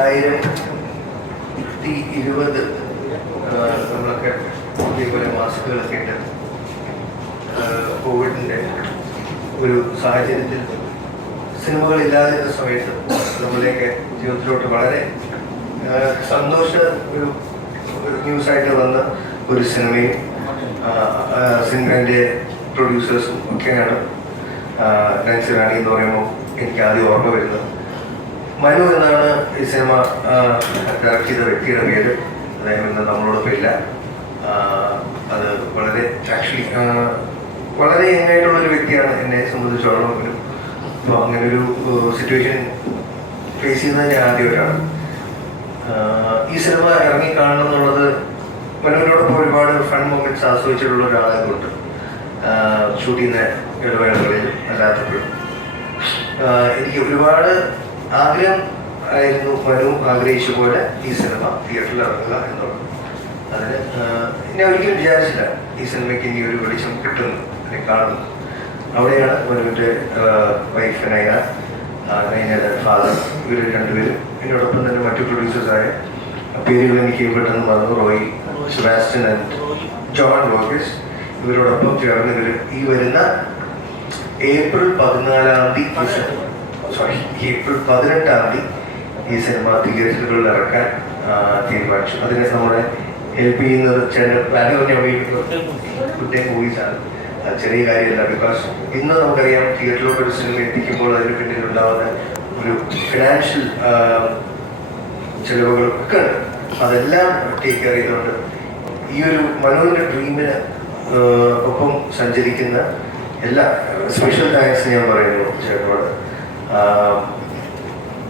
രണ്ടായിരത്തി ഇരുപത് നമ്മളൊക്കെ ഇതേപോലെ മാസ്കുകളൊക്കെ ഇട്ട് കോവിഡിന്റെ ഒരു സാഹചര്യത്തിൽ സിനിമകളില്ലാതിരുന്ന സമയത്ത് നമ്മളിലേക്ക് ജീവിതത്തിലോട്ട് വളരെ സന്തോഷ ഒരു ന്യൂസായിട്ട് വന്ന ഒരു സിനിമയും സിനിമേന്റെ പ്രൊഡ്യൂസേഴ്സും ഒക്കെയാണ് നാൻസി റാണി എന്ന് പറയുമ്പോൾ എനിക്ക് ആദ്യം ഓർമ്മ വരുന്നത്. മനു എന്നാണ് ഈ സിനിമ ഡയറക്ട് ചെയ്ത വ്യക്തിയുടെ പേര് അദ്ദേഹം ഇന്ന് നമ്മളോടൊപ്പം ഇല്ല. അത് വളരെ ആക്ച്വലി വളരെ യങ്ങായിട്ടുള്ള ഒരു വ്യക്തിയാണ് എന്നെ സംബന്ധിച്ചോളം അപ്പൊ അങ്ങനെ ഒരു സിറ്റുവേഷൻ ഫേസ് ചെയ്യുന്നത് ഞാൻ ആദ്യമായിട്ടാണ് ഈ സിനിമ ഇറങ്ങി കാണണം എന്നുള്ളത് മനുവിനോടൊപ്പം ഒരുപാട് ഫൺ മൊമെന്റ്സ് ആസ്വദിച്ചിട്ടുള്ള ഒരാളായതുകൊണ്ട് ചെയ്യുന്ന ഇടവേളകളിൽ അല്ലാത്തപ്പോഴും. എനിക്ക് ഒരുപാട് ആഗ്രഹം ആയിരുന്നു മനു ആഗ്രഹിച്ച പോലെ ഈ സിനിമ തിയേറ്ററിൽ ഇറങ്ങുക എന്നുള്ളത്. അതിന് ഞാൻ ഒരിക്കലും വിചാരിച്ചില്ല ഈ സിനിമയ്ക്ക് ഇനി ഒരു വെളിച്ചം കിട്ടുന്നു അല്ലെങ്കിൽ കാണുന്നു അവിടെയാണ് മനുവിന്റെ വൈഫിനായ നൈനയുടെ ഫാദർ ഇവർ രണ്ടുപേരും. എന്നോടൊപ്പം തന്നെ മറ്റു പ്രൊഡ്യൂസേഴ്സായ പേരുകൾ എനിക്ക് പെട്ടെന്ന് വന്നു Roy Sebastian and John Varghese ഇവരോടൊപ്പം ചേർന്ന് ഇവർ ഈ വരുന്ന ഏപ്രിൽ പതിനാലാം തീയതി സോറി ഏപ്രിൽ പതിനെട്ടാം തീയതി ഈ സിനിമ തിയേറ്ററുകളിൽ ഇറക്കാൻ തീരുമാനിച്ചു. അതിനെ നമ്മുടെ ഹെൽപ്പ് ചെയ്യുന്നത് കുട്ടിയെ മൂവീസാണ്. ചെറിയ കാര്യമല്ല ബിക്കോസ് ഇന്ന് നമുക്കറിയാം തിയേറ്ററിലോട്ട് ഒരു സിനിമ എത്തിക്കുമ്പോൾ അതിന് പിന്നിൽ ഉണ്ടാവുന്ന ഒരു ഫിനാൻഷ്യൽ ചെലവുകളൊക്കെ ഉണ്ട്. അതെല്ലാം ടേക്ക് കെയർ ചെയ്തുകൊണ്ട് ഈ ഒരു മനോഹര ഡ്രീമിന് ഒപ്പം സഞ്ചരിക്കുന്ന എല്ലാ സ്പെഷ്യൽ താങ്ക്സ് ഞാൻ പറയുന്നു ചേട്ടനോട്.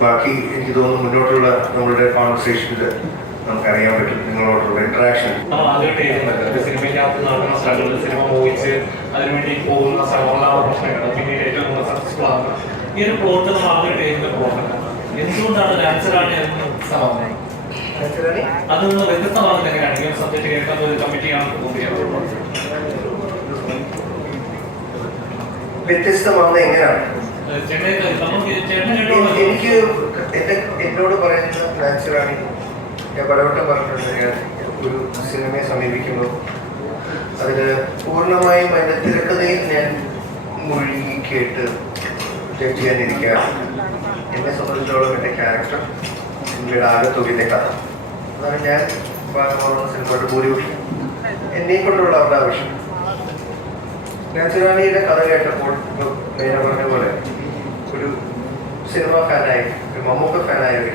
ബാക്കി എനിക്ക് തോന്നുന്നു മുന്നോട്ടുള്ള നമ്മളുടെ കോൺവെർസേഷനിൽ നമുക്കറിയാൻ പറ്റും നിങ്ങളോടുള്ള ഇന്ററാക്ഷൻ സിനിമയ്ക്കകത്ത് നടക്കുന്ന സ്ട്രഗിൾ സിനിമ മോഹിച്ച് അതിനുവേണ്ടി പോകുന്ന സഹോദര പ്രശ്നങ്ങൾ പിന്നീട് ഏറ്റവും കൂടുതൽ സക്സസ്ഫുൾ ആകുന്നത് ഈ ഒരു പ്ലോട്ട് നമ്മൾ ആദ്യമായിട്ട് ചെയ്യുന്ന പ്ലോട്ടല്ല എന്തുകൊണ്ടാണ് നാച്ചുറാണ് സമാധാനം? അത് നിന്ന് വ്യത്യസ്തമാണെന്ന് എങ്ങനെയാണ്? ഈ സബ്ജക്ട് കേൾക്കുന്ന ഒരു കമ്മിറ്റിയാണ് തോന്നിയത് വ്യത്യസ്തമാവുന്നത് എങ്ങനെയാണ്? ചെന്നൈ പറയുന്നത് ഞാൻ പലവട്ടം പറഞ്ഞിട്ടുണ്ട്. ഒരു സിനിമയെ സമീപിക്കുമ്പോൾ അതിൽ പൂർണമായും അതിന്റെ തിരക്കഥയിൽ ഞാൻ മുഴുകി കേട്ട് ജഡ്ജ് ചെയ്യാനിരിക്കുക എന്നെ സംബന്ധിച്ചോളം എന്റെ ക്യാരക്ടർ പിന്നീട് ആകെ തുകയിലെ കഥ. അതാണ് ഞാൻ സിനിമയുടെ ഭൂരിപക്ഷം എന്നെയും കൊണ്ടുള്ള അവരുടെ ആവശ്യം. നാച്ചുറാണിയുടെ കഥ കേട്ടപ്പോൾ പറഞ്ഞ പോലെ ഒരു സിനിമ ഫാനായി ഒരു മമ്മൂക്ക ഫാനായ ഒരു